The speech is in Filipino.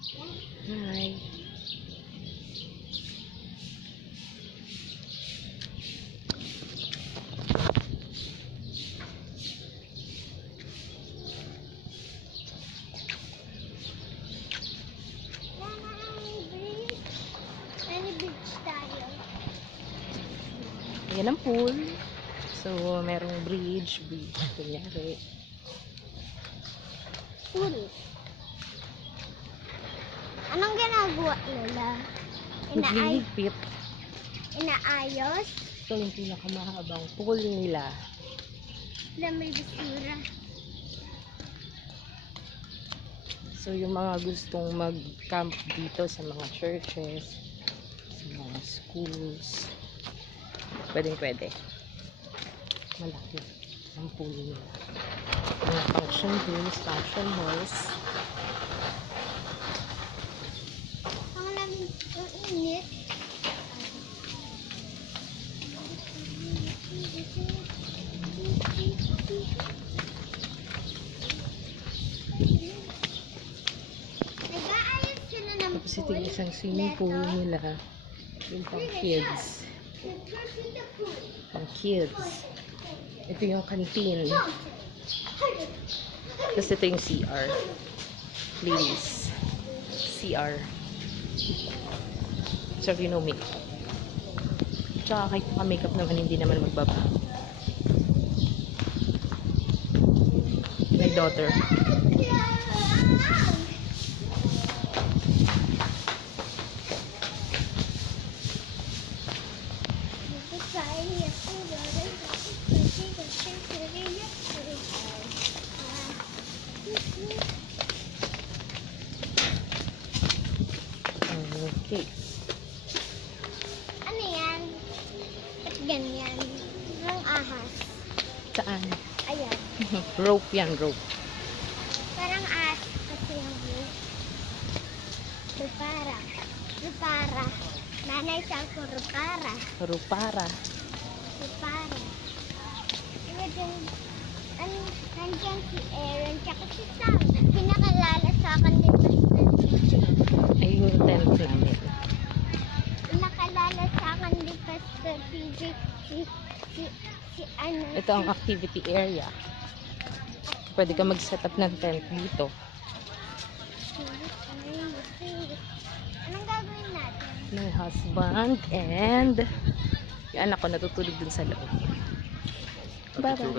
Hi. Ayan ang pool. So, merong bridge. Kunyari. Pool. Anong ginagawa nila? Naglilipit. Inaayos? Ito yung pinakamahabang pool nila. May basura. So, yung mga gustong mag-camp dito sa mga churches, sa mga schools, pwede. Malaki ang pool nila. Mga function halls, Ang lamig, ang init. Nag-aayos sila ng Tapos ito yung isang swimming pool nila. Yung pang kids. Pang kids. Ito yung canteen. Tapos ito yung CR. Ladies. CR. So, you know makeup. Tsaka kahit naka-makeup naman, hindi naman magbaba. My daughter. Okay. Ano yan? Ba't ganyan? Ang ahas. Saan? Ayan. Rope yan, rope. Parang ahas kasi yung blue. Rupara. Rupara. Nanay sa ako, Rupara. Rupara. Rupara. Diba dyan, nandiyan si Aaron tsaka si Sam. Pinakalala sa akin din pa sa DJ. Ay, yung tent namin. Pinakalala sa akin din pa sa DJ. Si ano. Ito ang activity area. Pwede ka mag-set up ng tent dito. Anong gagawin natin? My husband and yung anak ko natutulog dun sa loob. Bye-bye.